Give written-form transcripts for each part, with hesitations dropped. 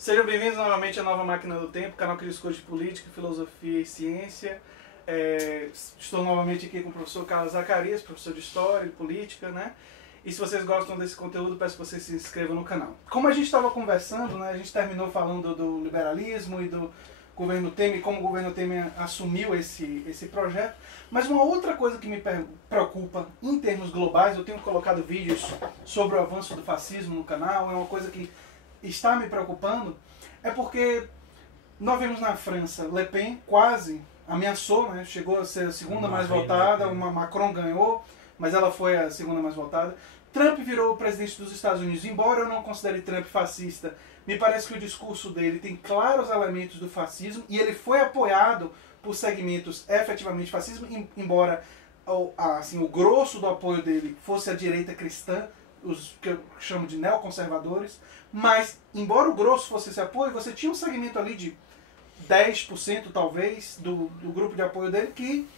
Sejam bem-vindos novamente à Nova Máquina do Tempo, canal que discute política, filosofia e ciência. Estou novamente aqui com o professor Carlos Zacarias, professor de História e Política, né? E se vocês gostam desse conteúdo, peço que vocês se inscrevam no canal. Como a gente estava conversando, né, a gente terminou falando do liberalismo e do governo Temer, como o governo Temer assumiu esse projeto. Mas uma outra coisa que me preocupa em termos globais, eu tenho colocado vídeos sobre o avanço do fascismo no canal, é uma coisa que está me preocupando, é porque nós vimos na França Le Pen quase ameaçou, né? Chegou a ser a segunda mais votada, uma Macron ganhou, mas ela foi a segunda mais votada. Trump virou o presidente dos Estados Unidos. Embora eu não considere Trump fascista, me parece que o discurso dele tem claros elementos do fascismo e ele foi apoiado por segmentos efetivamente fascismo, embora assim, o grosso do apoio dele fosse a direita cristã, os que eu chamo de neoconservadores, mas embora o grosso fosse esse apoio, você tinha um segmento ali de 10% talvez do grupo de apoio dele que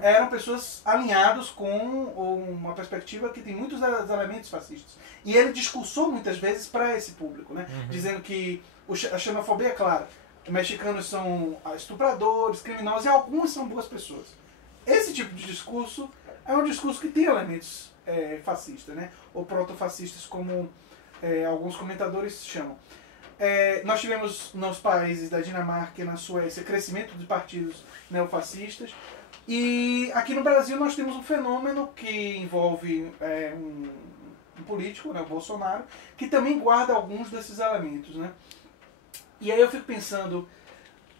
eram pessoas alinhadas com uma perspectiva que tem muitos elementos fascistas. E ele discursou muitas vezes para esse público, né? Dizendo que a xenofobia é clara, mexicanos são estupradores, criminosos e alguns são boas pessoas. Esse tipo de discurso é um discurso que tem elementos fascistas, né? Ou protofascistas, como alguns comentadores chamam. Nós tivemos nos países da Dinamarca e na Suécia crescimento de partidos neofascistas. E aqui no Brasil nós temos um fenômeno que envolve um político, né, o Bolsonaro, que também guarda alguns desses elementos, né? E aí eu fico pensando,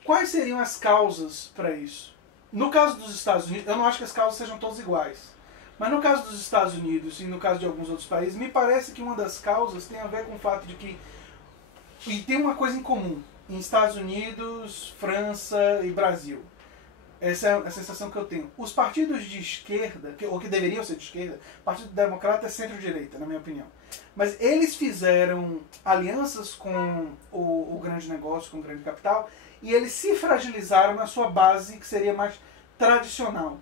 quais seriam as causas para isso? No caso dos Estados Unidos, eu não acho que as causas sejam todas iguais. Mas no caso dos Estados Unidos e no caso de alguns outros países, me parece que uma das causas tem a ver com o fato de que... E tem uma coisa em comum em Estados Unidos, França e Brasil. Essa é a sensação que eu tenho. Os partidos de esquerda, ou que deveriam ser de esquerda, o Partido Democrata é centro-direita, na minha opinião. Mas eles fizeram alianças com o grande negócio, com o grande capital, e eles se fragilizaram na sua base, que seria mais tradicional.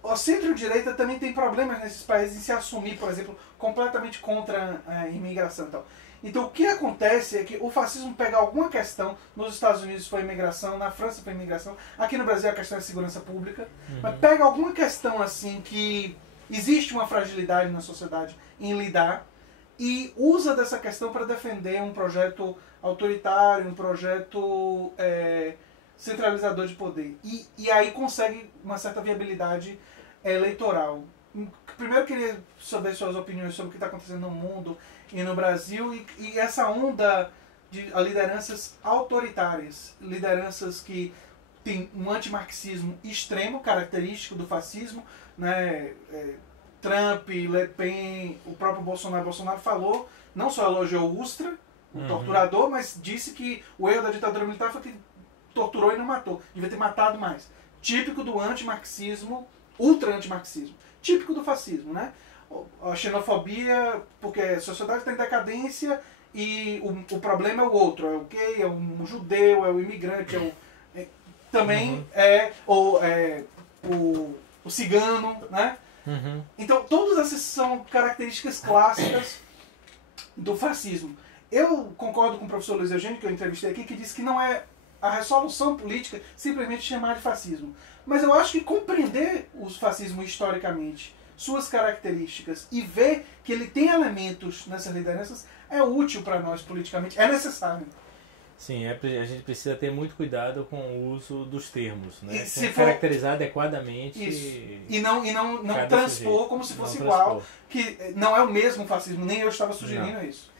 O centro-direita também tem problemas nesses países em se assumir, por exemplo, completamente contra a imigração e tal. Então o que acontece é que o fascismo pega alguma questão, nos Estados Unidos foi imigração, na França foi imigração, aqui no Brasil a questão é segurança pública, mas pega alguma questão assim que existe uma fragilidade na sociedade em lidar e usa dessa questão para defender um projeto autoritário, um projeto centralizador de poder. E aí consegue uma certa viabilidade eleitoral. Primeiro eu queria saber suas opiniões sobre o que está acontecendo no mundo e no Brasil e essa onda de lideranças autoritárias, lideranças que têm um antimarxismo extremo, característico do fascismo, né? Trump, Le Pen, o próprio Bolsonaro. Bolsonaro falou, não só elogiou o Ustra, o torturador, mas disse que o erro da ditadura militar foi que torturou e não matou, devia ter matado mais. Típico do antimarxismo, ultra-antimarxismo. Típico do fascismo, né? A xenofobia, porque a sociedade está em decadência e o problema é o outro, é o gay, é o judeu, é o imigrante, também o cigano, né? Então, todas essas são características clássicas do fascismo. Eu concordo com o professor Luiz Eugênio, que eu entrevistei aqui, que disse que não é a resolução política simplesmente chamar de fascismo. Mas eu acho que compreender o fascismo historicamente, suas características e ver que ele tem elementos nessas lideranças é útil para nós politicamente, é necessário. Sim, a gente precisa ter muito cuidado com o uso dos termos, né? Se caracterizar adequadamente. Isso. E não transpor sujeito, como se fosse igual, que não é o mesmo fascismo, nem eu estava sugerindo isso.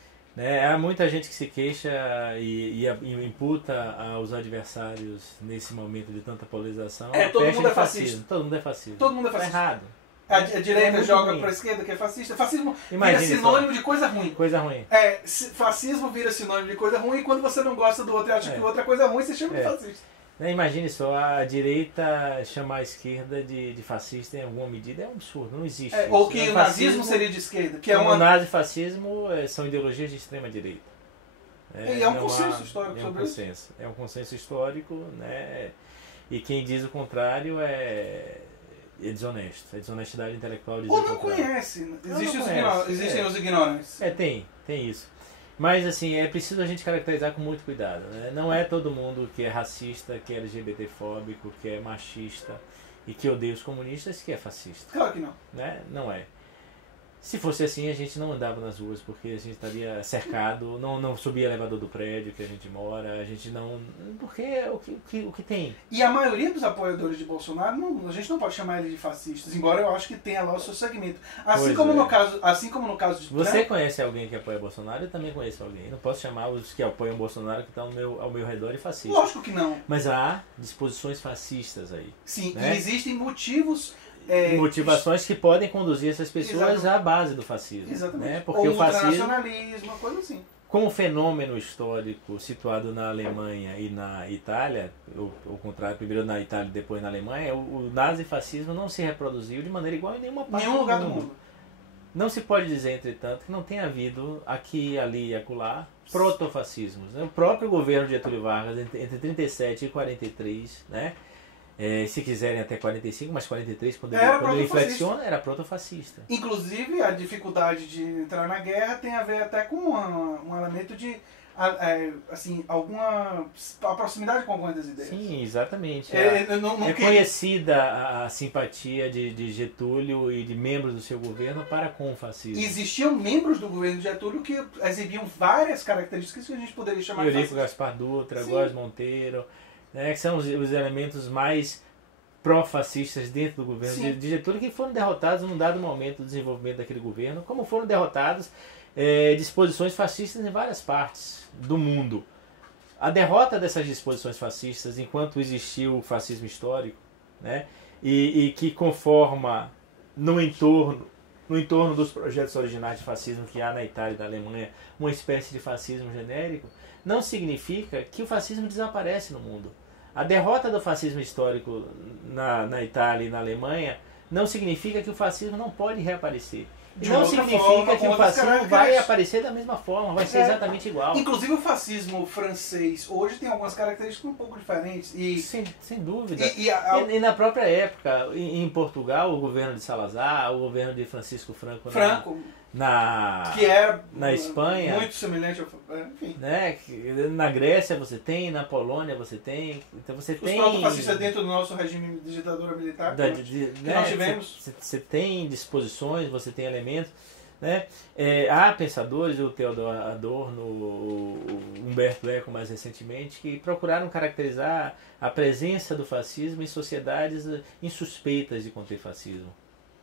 Há muita gente que se queixa e imputa aos adversários nesse momento de tanta polarização. Todo mundo é fascista. Todo mundo é fascista. Todo mundo é fascista. Tá errado. A direita joga para a esquerda que é fascista. Fascismo vira sinônimo de coisa ruim. Coisa ruim. Fascismo vira sinônimo de coisa ruim e quando você não gosta do outro e acha que outra coisa ruim, você chama de fascista. Imagine só, a direita chamar a esquerda de fascista em alguma medida é um absurdo, não existe. Ou que o nazismo seria de esquerda. Que o nazifascismo são ideologias de extrema direita. E é um consenso histórico sobre isso. É um consenso histórico, né? E quem diz o contrário é desonesto. É desonestidade intelectual dizer ou não conhece. Existem os ignorantes. Tem isso. Mas assim, é preciso a gente caracterizar com muito cuidado, né? Não é todo mundo que é racista, que é LGBTfóbico, que é machista e que odeia os comunistas que é fascista. Claro que não. Né? Não é. Se fosse assim, a gente não andava nas ruas, porque a gente estaria cercado, não subia elevador do prédio que a gente mora, a gente não... Porque é o que tem. E a maioria dos apoiadores de Bolsonaro, a gente não pode chamar eles de fascistas, embora eu acho que tenha lá o seu segmento. Assim como no caso de Você Trump, conhece alguém que apoia Bolsonaro? Eu também conheço alguém. Não posso chamar os que apoiam Bolsonaro que estão ao meu redor de fascistas. lógico que não. Mas há disposições fascistas aí. Sim, né? e existem motivos... motivações que podem conduzir essas pessoas Exatamente. à base do fascismo. Exatamente. Né? Porque Ou o fascismo, ultranacionalismo, uma coisa assim. como fenômeno histórico situado na Alemanha e na Itália, ou ao contrário, primeiro na Itália e depois na Alemanha, o nazifascismo não se reproduziu de maneira igual em nenhuma parte Nenhum lugar do mundo. Não se pode dizer, entretanto, que não tenha havido aqui, ali e acolá protofascismos. Né? O próprio governo de Getúlio Vargas, entre 37 e 43, né? Se quiserem até 45, mas 43, quando ele flexiona, era protofascista. Inclusive, a dificuldade de entrar na guerra tem a ver até com um elemento de assim, a proximidade com algumas das ideias. Sim, exatamente. Conhecida a simpatia de Getúlio e de membros do seu governo para com o fascismo. Existiam membros do governo de Getúlio que exibiam várias características que a gente poderia chamar de Eurico Gaspar Dutra, Góes Monteiro, né, que são os elementos mais pró-fascistas dentro do governo de Getúlio, que foram derrotados num dado momento do desenvolvimento daquele governo, como foram derrotados disposições fascistas em várias partes do mundo. A derrota dessas disposições fascistas, enquanto existiu o fascismo histórico, né, e que conforma no entorno dos projetos originais de fascismo que há na Itália e na Alemanha, uma espécie de fascismo genérico, não significa que o fascismo desaparece no mundo. A derrota do fascismo histórico na Itália e na Alemanha não significa que o fascismo não pode reaparecer. Não significa que o fascismo vai aparecer da mesma forma, vai ser exatamente igual. Inclusive o fascismo francês hoje tem algumas características um pouco diferentes. Sem dúvida. E na própria época, em Portugal, o governo de Salazar, o governo de Francisco Franco que era na Espanha, muito semelhante ao... Enfim. Né? Na Grécia você tem, na Polônia você tem. Então você os tem... protofascistas dentro do nosso regime de ditadura militar que nós tivemos. Você tem disposições, você tem elementos. Né? Há pensadores, o Theodor Adorno, o Humberto Eco mais recentemente, que procuraram caracterizar a presença do fascismo em sociedades insuspeitas de conter fascismo.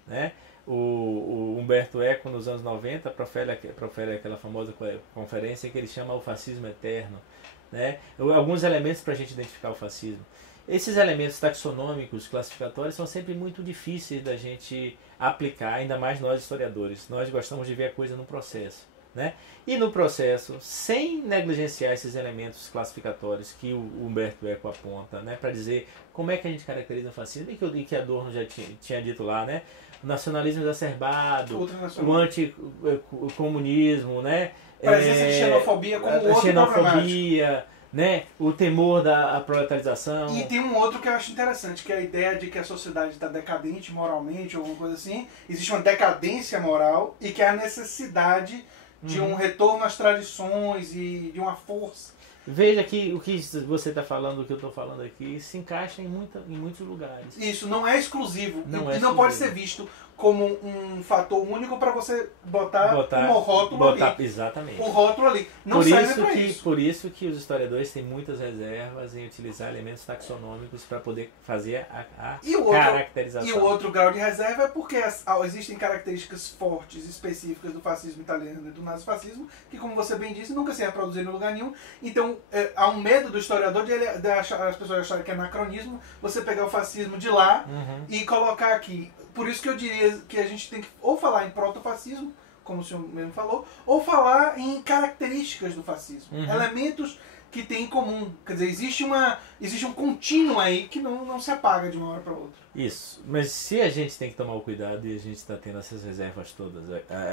Né? O Humberto Eco, nos anos 90, profere aquela famosa conferência que ele chama o fascismo eterno. Né? Alguns elementos para a gente identificar o fascismo. Esses elementos taxonômicos, classificatórios, são sempre muito difíceis da gente aplicar, ainda mais nós historiadores. Nós gostamos de ver a coisa no processo. Né? E no processo, sem negligenciar esses elementos classificatórios que o Humberto Eco aponta, né, para dizer como é que a gente caracteriza o fascismo, e que Adorno já tinha dito lá, né? O nacionalismo exacerbado, o anticomunismo, né? Presença de xenofobia como outro xenofobia, né? O temor da proletarização. E tem um outro que eu acho interessante, que é a ideia de que a sociedade está decadente moralmente, ou alguma coisa assim. Existe uma decadência moral e que é a necessidade de um retorno às tradições e de uma força. Veja que o que você está falando, o que eu estou falando aqui, se encaixa em muitos lugares. Isso, não é exclusivo. Não pode ser visto como um fator único para você botar um rótulo ali. Exatamente. O rótulo ali. Não serve para isso. Por isso que os historiadores têm muitas reservas em utilizar elementos taxonômicos para poder fazer a caracterização. E o outro grau de reserva é porque existem características fortes, específicas do fascismo italiano e do nazifascismo, que, como você bem disse, nunca se reproduziram em lugar nenhum. Então, há um medo do historiador de as pessoas acharem que é anacronismo você pegar o fascismo de lá e colocar aqui. Por isso que eu diria que a gente tem que ou falar em protofascismo, como o senhor mesmo falou, ou falar em características do fascismo. Elementos que tem em comum. Quer dizer, existe um contínuo aí que não se apaga de uma hora para outra. Isso. Mas se a gente tem que tomar o cuidado, e a gente está tendo essas reservas todas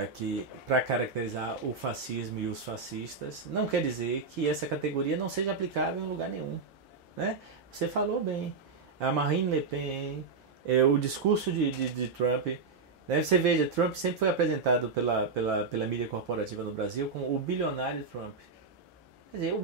aqui para caracterizar o fascismo e os fascistas, não quer dizer que essa categoria não seja aplicável em lugar nenhum. Né? Você falou bem. A Marine Le Pen, o discurso de Trump, Né? Você veja, Trump sempre foi apresentado pela mídia corporativa no Brasil como o bilionário Trump. Quer dizer,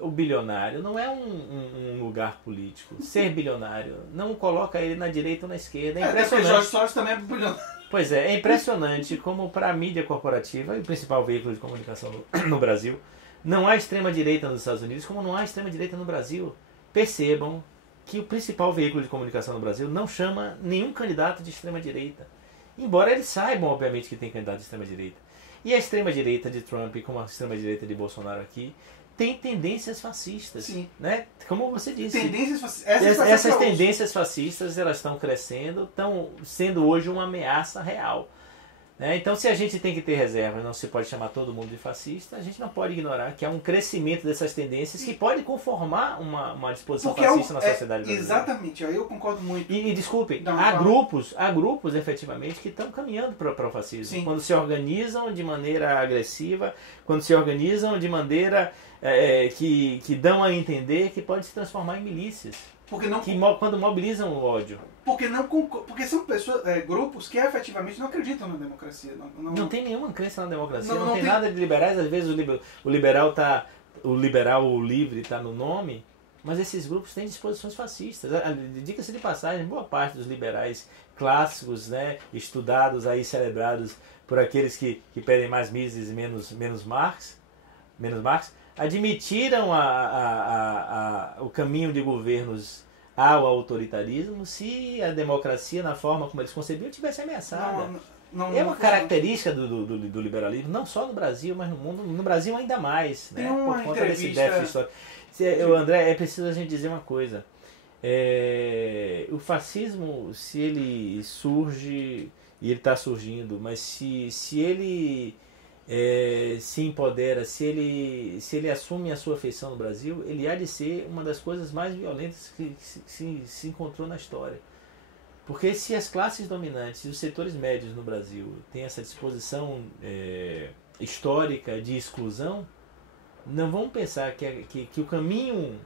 o bilionário não é um lugar político. Ser bilionário não coloca ele na direita ou na esquerda. É impressionante. George Soros também é bilionário. Pois é impressionante como para a mídia corporativa e o principal veículo de comunicação no Brasil, não há extrema-direita nos Estados Unidos como não há extrema-direita no Brasil. Percebam que o principal veículo de comunicação no Brasil não chama nenhum candidato de extrema-direita. Embora eles saibam, obviamente, que tem candidato de extrema-direita. E a extrema-direita de Trump, como a extrema-direita de Bolsonaro aqui, tem tendências fascistas. Sim. Né? Como você disse. Tendências fascistas. Essas tendências fascistas, elas estão crescendo, estão sendo hoje uma ameaça real. Né? Então, se a gente tem que ter reserva, não se pode chamar todo mundo de fascista, a gente não pode ignorar que há um crescimento dessas tendências que pode conformar uma disposição fascista na sociedade brasileira. Exatamente, eu concordo muito. E desculpe, há grupos efetivamente que estão caminhando para o fascismo. Sim. Quando se organizam de maneira agressiva, quando se organizam de maneira que dão a entender que pode se transformar em milícias. Quando mobilizam o ódio. Porque são pessoas, grupos que efetivamente não acreditam na democracia. Não tem nenhuma crença na democracia, não tem nada de liberais. Às vezes o liberal ou livre está no nome, mas esses grupos têm disposições fascistas. Diga-se de passagem, boa parte dos liberais clássicos, né, estudados, aí celebrados por aqueles que pedem mais Mises e menos Marx, admitiram o caminho de governos ao autoritarismo se a democracia, na forma como eles concebiam, tivesse ameaçada. É uma característica do liberalismo, não só no Brasil, mas no mundo, no Brasil ainda mais, né? Por conta desse déficit histórico. André, é preciso a gente dizer uma coisa. O fascismo, se ele surge, e ele está surgindo, mas se ele se empodera, se ele assume a sua feição no Brasil, ele há de ser uma das coisas mais violentas que se encontrou na história. Porque se as classes dominantes e os setores médios no Brasil têm essa disposição histórica de exclusão, não vão pensar que o caminho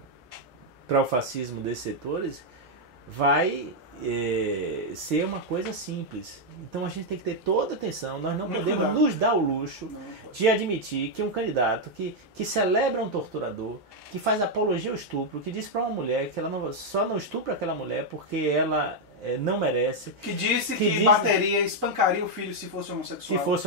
para o fascismo desses setores vai ser uma coisa simples. Então a gente tem que ter toda atenção. Nós não podemos nos dar o luxo de admitir que um candidato que celebra um torturador, que faz apologia ao estupro, que diz para uma mulher que ela só não estupra aquela mulher porque ela não merece, que disse que bateria, espancaria o filho se fosse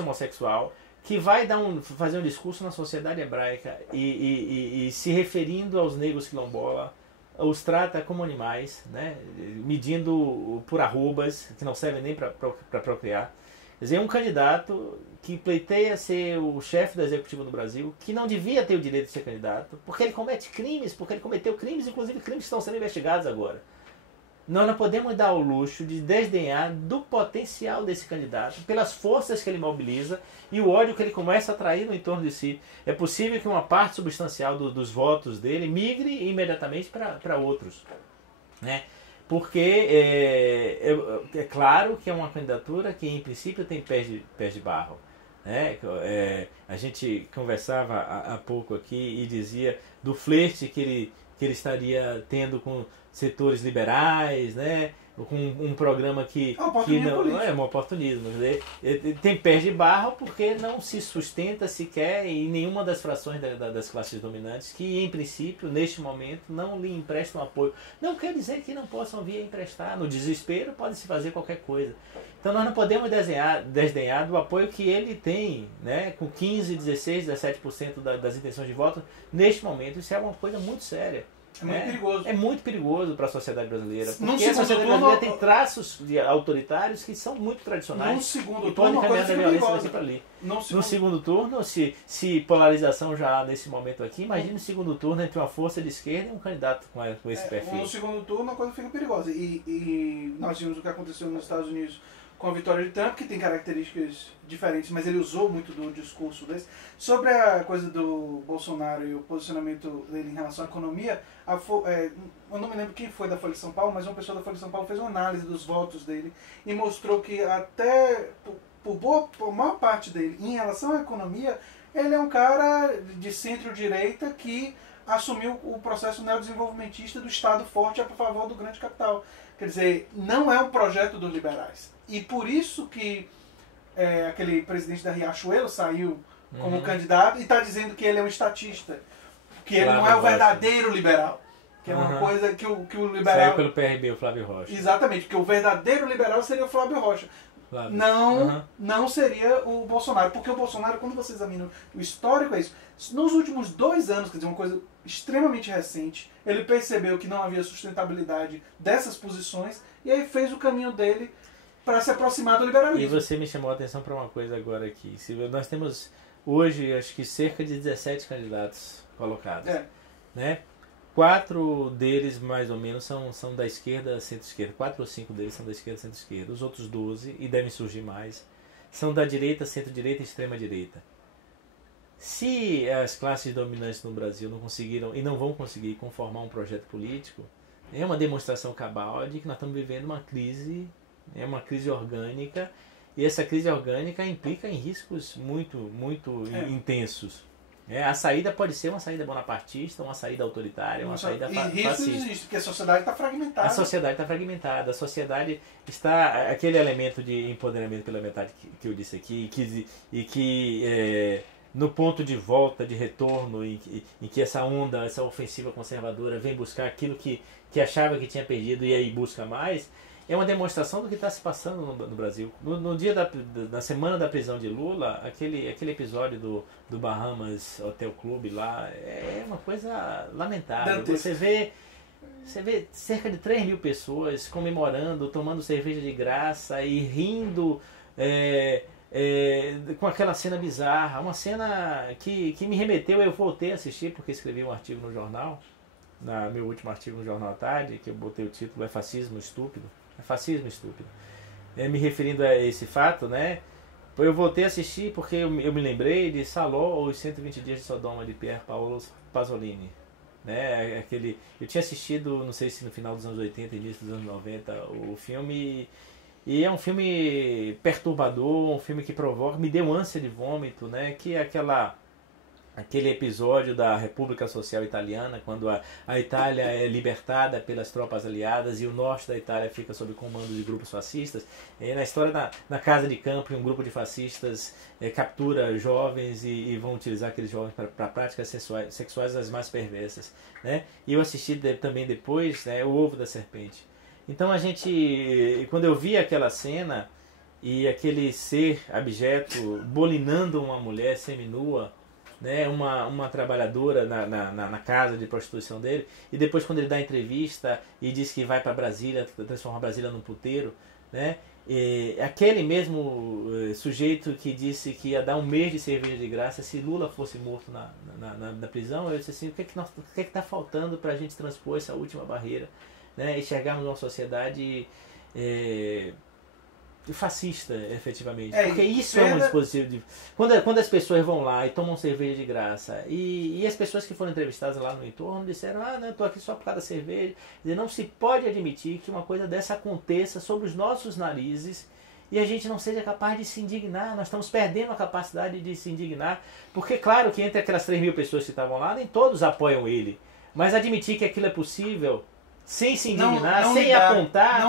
homossexual, que vai fazer um discurso na sociedade hebraica e se referindo aos negros quilombola, os trata como animais, né? Medindo por arrobas, que não servem nem para procriar. Quer dizer, um candidato que pleiteia ser o chefe do executivo do Brasil, que não devia ter o direito de ser candidato, porque ele comete crimes, porque ele cometeu crimes, inclusive crimes que estão sendo investigados agora. Nós não podemos dar o luxo de desdenhar do potencial desse candidato, pelas forças que ele mobiliza e o ódio que ele começa a atrair no entorno de si. É possível que uma parte substancial dos votos dele migre imediatamente para outros. Né? Porque é claro que é uma candidatura que, em princípio, tem pés de barro. Né? A gente conversava há pouco aqui e dizia do flerte que ele estaria tendo com setores liberais, né? Com um programa que não é um oportunismo. Tem pés de barro porque não se sustenta sequer em nenhuma das frações das classes dominantes que, em princípio, neste momento, não lhe emprestam apoio. Não quer dizer que não possam vir a emprestar. No desespero pode-se fazer qualquer coisa. Então nós não podemos desdenhar do apoio que ele tem, né? Com 15, 16, 17% das intenções de voto neste momento. Isso é uma coisa muito séria. É muito perigoso. É muito perigoso para a sociedade brasileira. Porque a sociedade brasileira tem traços autoritários que são muito tradicionais. No segundo e podem caminhar da violência daqui para ali. No segundo turno, se polarização já há nesse momento aqui, imagine o segundo turno entre uma força de esquerda e um candidato com esse perfil. No segundo turno a coisa fica perigosa. E nós vimos o que aconteceu nos Estados Unidos com a vitória de Trump, que tem características diferentes, mas ele usou muito do discurso desse. Sobre a coisa do Bolsonaro e o posicionamento dele em relação à economia, eu não me lembro quem foi da Folha de São Paulo, mas uma pessoa da Folha de São Paulo fez uma análise dos votos dele e mostrou que até por maior parte dele, em relação à economia, ele é um cara de centro-direita que assumiu o processo neodesenvolvimentista do Estado forte a favor do grande capital. Quer dizer, não é um projeto dos liberais. E por isso que aquele presidente da Riachuelo saiu como candidato e está dizendo que ele é um estatista, que ele não é o verdadeiro liberal. Que é uma coisa que o liberal... Saiu pelo PRB, o Flávio Rocha. Exatamente, porque o verdadeiro liberal seria o Flávio Rocha. Não seria o Bolsonaro. Porque o Bolsonaro, quando você examina o histórico, é isso. Nos últimos 2 anos, quer dizer, uma coisa extremamente recente, ele percebeu que não havia sustentabilidade dessas posições e aí fez o caminho dele para se aproximar do liberalismo. E você me chamou a atenção para uma coisa agora aqui. Nós temos hoje, acho que cerca de 17 candidatos colocados. Né? 4 deles, mais ou menos, são da esquerda, centro-esquerda. 4 ou 5 deles são da esquerda, centro-esquerda. Os outros 12, e devem surgir mais, são da direita, centro-direita e extrema-direita. Se as classes dominantes no Brasil não conseguiram e não vão conseguir conformar um projeto político, é uma demonstração cabal de que nós estamos vivendo uma crise orgânica, e essa crise orgânica implica em riscos muito intensos. A saída pode ser uma saída bonapartista, uma saída autoritária, uma saída fascista. E riscos existem, porque a sociedade está fragmentada. A sociedade está fragmentada, a sociedade está... Aquele elemento de empoderamento pela metade que eu disse aqui, e que no ponto de volta, de retorno, em que essa onda, essa ofensiva conservadora vem buscar aquilo que achava que tinha perdido e aí busca mais, é uma demonstração do que está se passando no Brasil. No dia da semana da prisão de Lula, aquele episódio do Bahamas Hotel Club lá, é uma coisa lamentável. Você vê cerca de 3 mil pessoas comemorando, tomando cerveja de graça e rindo com aquela cena bizarra. Uma cena que me remeteu, eu voltei a assistir porque escrevi um artigo no jornal, meu último artigo no Jornal à Tarde, que eu botei o título É Fascismo Estúpido. É fascismo estúpido. Me referindo a esse fato, né? Eu voltei a assistir porque eu me lembrei de Saló ou Os 120 Dias de Sodoma, de Pier Paolo Pasolini. Né? Eu tinha assistido, não sei se no final dos anos 80, início dos anos 90, o filme. E é um filme perturbador, um filme que provoca, me deu ânsia de vômito, né? Que é aquele episódio da República Social Italiana, quando a Itália é libertada pelas tropas aliadas e o norte da Itália fica sob comando de grupos fascistas. Na história, na casa de campo, um grupo de fascistas captura jovens e vão utilizar aqueles jovens para práticas sexuais as mais perversas. Né? E eu assisti também depois, né, O Ovo da Serpente. Então quando eu vi aquela cena e aquele ser abjeto bolinando uma mulher seminua, né, uma trabalhadora na casa de prostituição dele, e depois quando ele dá entrevista e diz que vai para Brasília, transformar Brasília num puteiro, né, aquele mesmo sujeito que disse que ia dar 1 mês de cerveja de graça se Lula fosse morto na prisão, eu disse assim, o que é que está faltando para a gente transpor essa última barreira, né, e chegarmos a uma sociedade fascista, efetivamente. Porque isso é um dispositivo. Quando as pessoas vão lá e tomam cerveja de graça, e as pessoas que foram entrevistadas lá no entorno disseram, não, eu estou aqui só por causa da cerveja. Não se pode admitir que uma coisa dessa aconteça sobre os nossos narizes e a gente não seja capaz de se indignar. Nós estamos perdendo a capacidade de se indignar, porque claro que entre aquelas 3 mil pessoas que estavam lá, nem todos apoiam ele, mas admitir que aquilo é possível sem se indignar, sem ligar, apontar,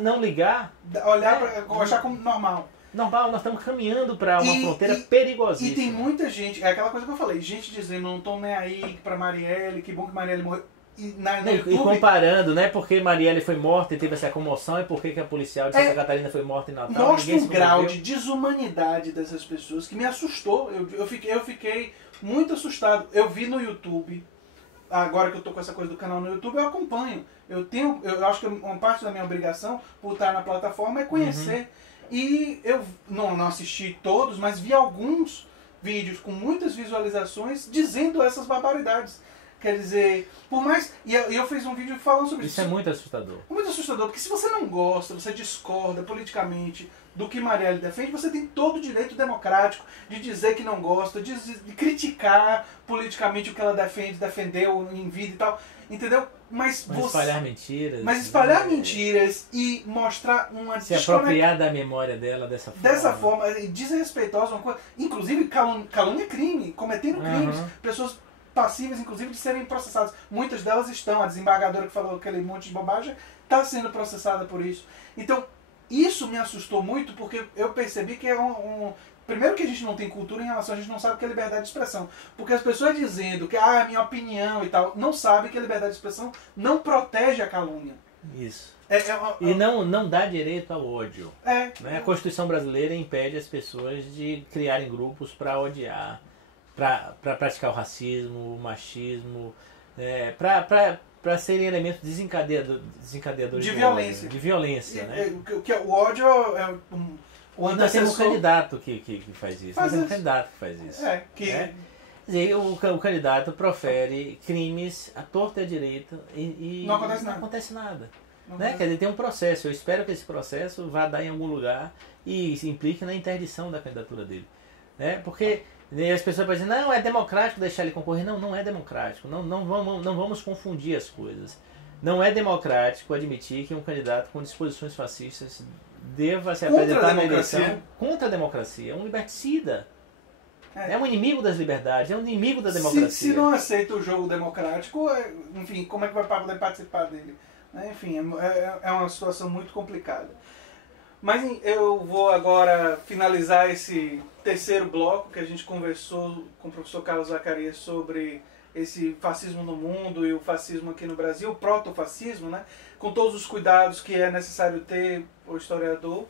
não ligar, olhar para achar como normal. Normal, nós estamos caminhando para uma fronteira perigosíssima. E tem muita gente, é aquela coisa que eu falei, gente dizendo, não estou nem aí para Marielle, que bom que Marielle morreu. E comparando, né, porque Marielle foi morta e teve essa comoção, e por que a policial de Santa Catarina foi morta em Natal. Mostra um grau de desumanidade dessas pessoas que me assustou. Eu fiquei muito assustado. Eu vi no YouTube. Agora que eu tô com essa coisa do canal no YouTube, eu acompanho. Eu acho que uma parte da minha obrigação por estar na plataforma é conhecer. E eu não assisti todos, mas vi alguns vídeos com muitas visualizações dizendo essas barbaridades. Quer dizer, por mais... E eu fiz um vídeo falando sobre isso. Isso é muito assustador. Muito assustador, porque se você não gosta, você discorda politicamente do que Marielle defende, você tem todo o direito democrático de dizer que não gosta, de criticar politicamente o que ela defendeu em vida e tal, entendeu? Mas espalhar mentiras. Mas espalhar mentiras e mostrar uma... Se apropriar da memória dela dessa forma. Dessa forma, desrespeitosa, uma coisa... Inclusive, calúnia é crime, cometendo crimes. Pessoas passíveis, inclusive, de serem processadas. Muitas delas estão. A desembargadora que falou aquele monte de bobagem está sendo processada por isso. Então, isso me assustou muito, porque eu percebi que é primeiro que a gente não tem cultura em relação, a gente não sabe o que é liberdade de expressão. Porque as pessoas dizendo que é minha opinião e tal, não sabem que a liberdade de expressão não protege a calúnia. Isso. E não dá direito ao ódio. Né? A Constituição brasileira impede as pessoas de criarem grupos para odiar, para praticar o racismo, o machismo, para serem elementos desencadeadores de violência. De violência, né? O ódio é nós temos um candidato que faz isso. Nós temos um candidato que faz isso. Né? Quer dizer, o candidato profere crimes à torta e à direita e não acontece nada. Né? Quer dizer, tem um processo. Eu espero que esse processo vá dar em algum lugar e se implique na interdição da candidatura dele. Né? Porque as pessoas podem dizer, não, é democrático deixar ele concorrer. Não, não é democrático. Não vamos confundir as coisas. Não é democrático admitir que um candidato com disposições fascistas deva se apresentar na eleição contra a democracia. É um liberticida. É um inimigo das liberdades, é um inimigo da democracia. Se não aceita o jogo democrático, enfim, como é que vai poder participar dele? Enfim, é uma situação muito complicada. Mas eu vou agora finalizar esse terceiro bloco que a gente conversou com o professor Carlos Zacarias sobre esse fascismo no mundo e o fascismo aqui no Brasil, o protofascismo, né? Com todos os cuidados que é necessário ter o historiador.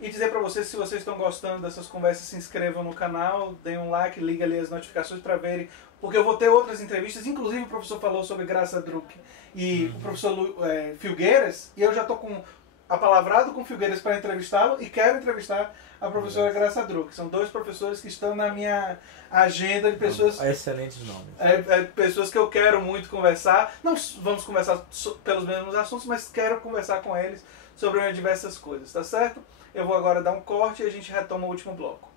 E dizer para vocês, se vocês estão gostando dessas conversas, se inscrevam no canal, deem um like, liguem ali as notificações para verem, porque eu vou ter outras entrevistas, inclusive o professor falou sobre Graça Druck e o professor Filgueiras, e eu já estou apalavrado com o Filgueiras para entrevistá-lo e quero entrevistar a professora Graça Druck. São dois professores que estão na minha agenda de pessoas... Excelentes nomes. Pessoas que eu quero muito conversar. Não vamos conversar pelos mesmos assuntos, mas quero conversar com eles sobre diversas coisas, tá certo? Eu vou agora dar um corte e a gente retoma o último bloco.